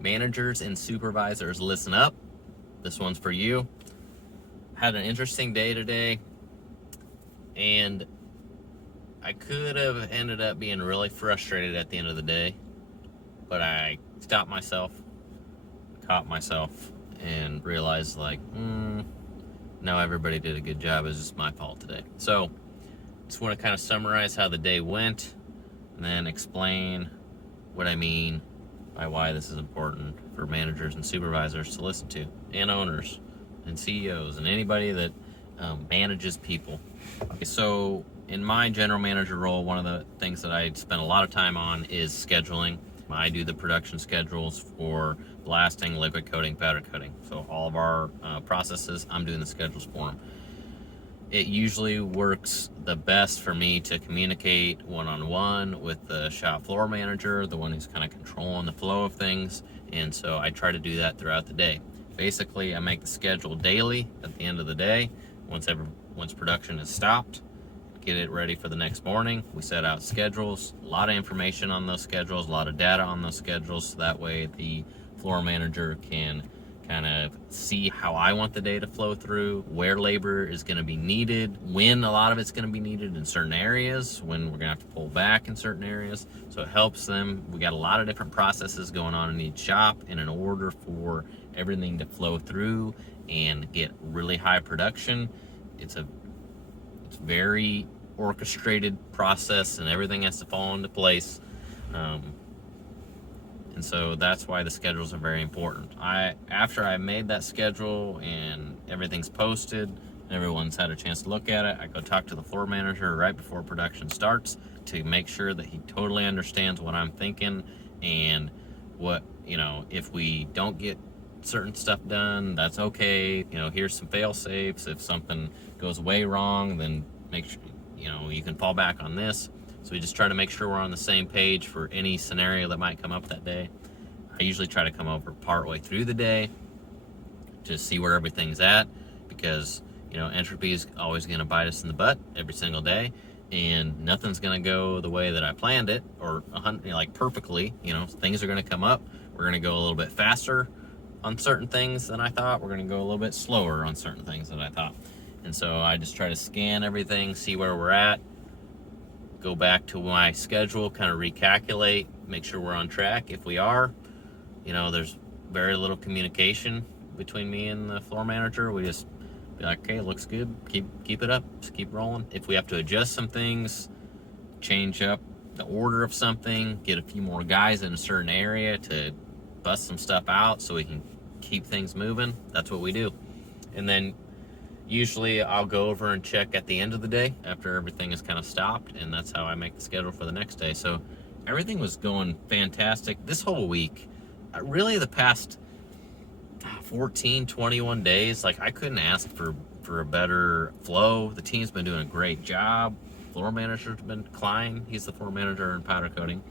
Managers and supervisors, listen up. This one's for you. Had an interesting day today, and I could have ended up being really frustrated at the end of the day, but I stopped myself, caught myself, and realized no, everybody did a good job. It's just my fault today. So just want to kind of summarize how the day went and then explain what I mean by why this is important for managers and supervisors to listen to, and owners and CEOs and anybody that manages people. Okay, so in my general manager role, one of the things that I spend a lot of time on is scheduling. I do the production schedules for blasting, liquid coating, powder coating. So all of our processes, I'm doing the schedules for them. It usually works the best for me to communicate one-on-one with the shop floor manager, the one who's kind of controlling the flow of things. And so I try to do that throughout the day. Basically, I make the schedule daily at the end of the day. Once production is stopped, get it ready for the next morning. We set out schedules, a lot of information on those schedules, a lot of data on those schedules. So that way the floor manager can kind of see how I want the day to flow through, where labor is going to be needed, when a lot of it's going to be needed in certain areas, when we're going to have to pull back in certain areas. So it helps them. We got a lot of different processes going on in each shop, and in order for everything to flow through and get really high production, it's very orchestrated process, and everything has to fall into place. And so that's why the schedules are very important. After I made that schedule and everything's posted, everyone's had a chance to look at it, I go talk to the floor manager right before production starts to make sure that he totally understands what I'm thinking, and what, if we don't get certain stuff done, that's okay. Here's some fail safes. If something goes way wrong, then make sure, you can fall back on this. So we just try to make sure we're on the same page for any scenario that might come up that day. I usually try to come over partway through the day to see where everything's at, because entropy is always going to bite us in the butt every single day, and nothing's going to go the way that I planned it, or perfectly. Things are going to come up. We're going to go a little bit faster on certain things than I thought. We're going to go a little bit slower on certain things than I thought. And so I just try to scan everything, see where we're at, go back to my schedule, kind of recalculate, make sure we're on track. If we are, there's very little communication between me and the floor manager. We just be like, okay, looks good, keep it up, just keep rolling. If we have to adjust some things, change up the order of something, get a few more guys in a certain area to bust some stuff out so we can keep things moving, that's what we do. And then usually I'll go over and check at the end of the day after everything is kind of stopped, and that's how I make the schedule for the next day. So everything was going fantastic this whole week. Really, the past 14, 21 days, I couldn't ask for a better flow. The team's been doing a great job. Floor manager's been Klein. He's the floor manager in powder coating.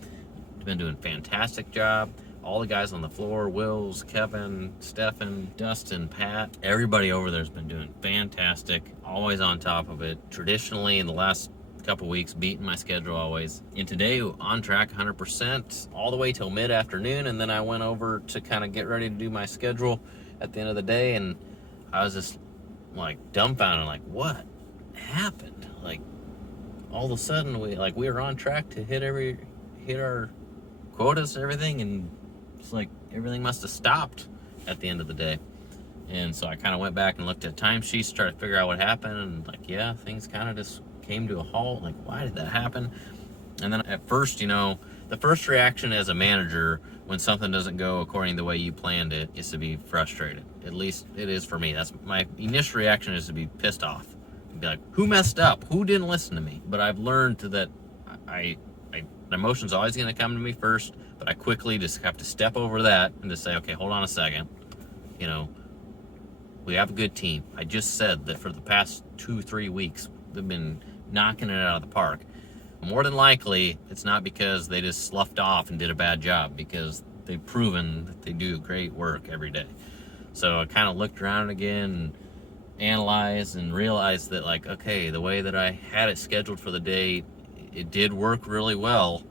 He's been doing a fantastic job. All the guys on the floor, Wills, Kevin, Stefan, Dustin, Pat, everybody over there's been doing fantastic, always on top of it. Traditionally, in the last couple weeks, beating my schedule always. And today, on track 100%, all the way till mid-afternoon, and then I went over to kind of get ready to do my schedule at the end of the day, and I was just dumbfounded, what happened? All of a sudden, we were on track to hit our quotas and everything, and it's everything must have stopped at the end of the day. And so I kind of went back and looked at timesheets, tried to figure out what happened, and things kind of just came to a halt. Why did that happen? And then at first, the first reaction as a manager when something doesn't go according to the way you planned it is to be frustrated. At least it is for me. That's my initial reaction, is to be pissed off and be like, who messed up? Who didn't listen to me? But I've learned that emotion's always going to come to me first, but I quickly just have to step over that and just say, okay, hold on a second. We have a good team. I just said that for the past 2-3 weeks, they've been knocking it out of the park. More than likely, it's not because they just sloughed off and did a bad job, because they've proven that they do great work every day. So I kind of looked around again and analyzed and realized that, okay, the way that I had it scheduled for the day, it did work really well,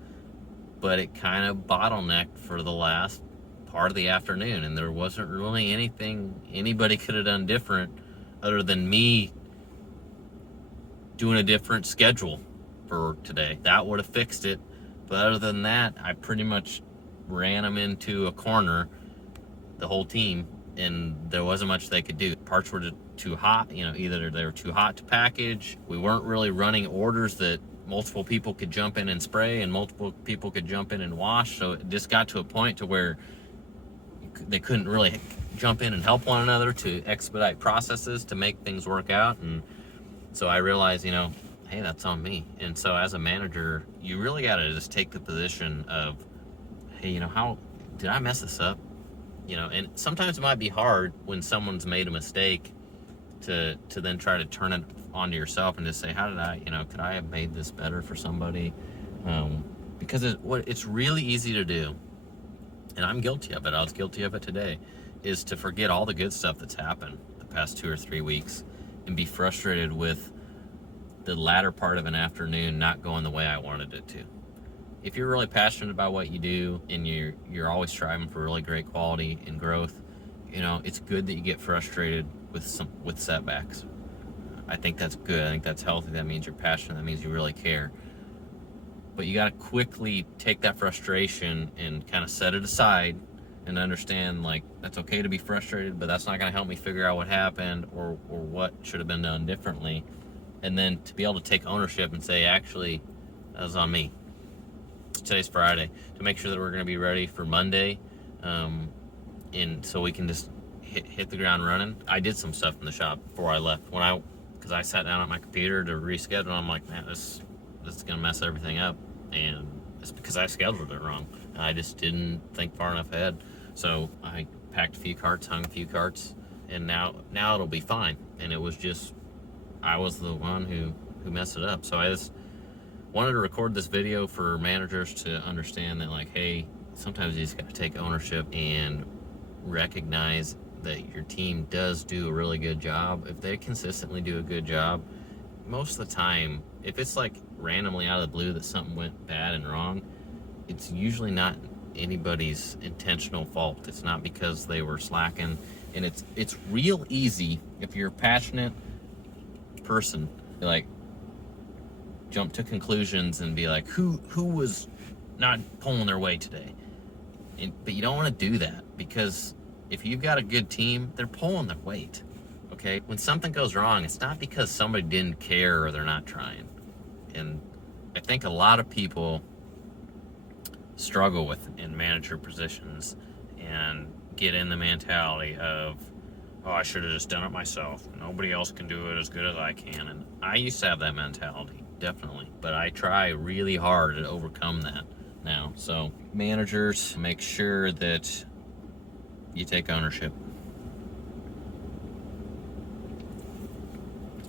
but it kind of bottlenecked for the last part of the afternoon, and there wasn't really anything anybody could have done different other than me doing a different schedule for today. That would have fixed it. But other than that, I pretty much ran them into a corner, the whole team, and there wasn't much they could do. Parts were too hot, either they were too hot to package. We weren't really running orders that multiple people could jump in and spray and multiple people could jump in and wash. So it just got to a point to where they couldn't really jump in and help one another to expedite processes to make things work out. And so I realized, hey, that's on me. And so as a manager, you really got to just take the position of, hey, how did I mess this up? And sometimes it might be hard when someone's made a mistake to then try to turn it onto yourself and just say, how did I, could I have made this better for somebody? Because it's really easy to do, and I'm guilty of it. I was guilty of it today, is to forget all the good stuff that's happened the past 2 or 3 weeks and be frustrated with the latter part of an afternoon not going the way I wanted it to. If you're really passionate about what you do and you're always striving for really great quality and growth, it's good that you get frustrated with setbacks. I think that's good. I think that's healthy. That means you're passionate. That means you really care. But you got to quickly take that frustration and kind of set it aside and understand, like, that's okay to be frustrated, but that's not going to help me figure out what happened or what should have been done differently. And then to be able to take ownership and say, actually, that was on me. Today's Friday, to make sure that we're going to be ready for Monday, and so we can just hit the ground running. I did some stuff in the shop before I left because I sat down at my computer to reschedule, and I'm like, man, this is going to mess everything up, and it's because I scheduled it wrong. I just didn't think far enough ahead. So I packed a few carts, hung a few carts, and now it'll be fine. And it was just, I was the one who messed it up. So I just wanted to record this video for managers to understand that, like, hey, sometimes you just got to take ownership and recognize that your team does do a really good job. If they consistently do a good job, most of the time, if it's like randomly out of the blue that something went bad and wrong, it's usually not anybody's intentional fault. It's not because they were slacking. And it's real easy, if you're a passionate person, like, jump to conclusions and be like, who was not pulling their weight today? But you don't want to do that, because if you've got a good team, they're pulling their weight. Okay? When something goes wrong, it's not because somebody didn't care or they're not trying. And I think a lot of people struggle with in manager positions and get in the mentality of, oh, I should have just done it myself. Nobody else can do it as good as I can. And I used to have that mentality, definitely. But I try really hard to overcome that now. So managers, make sure that you take ownership.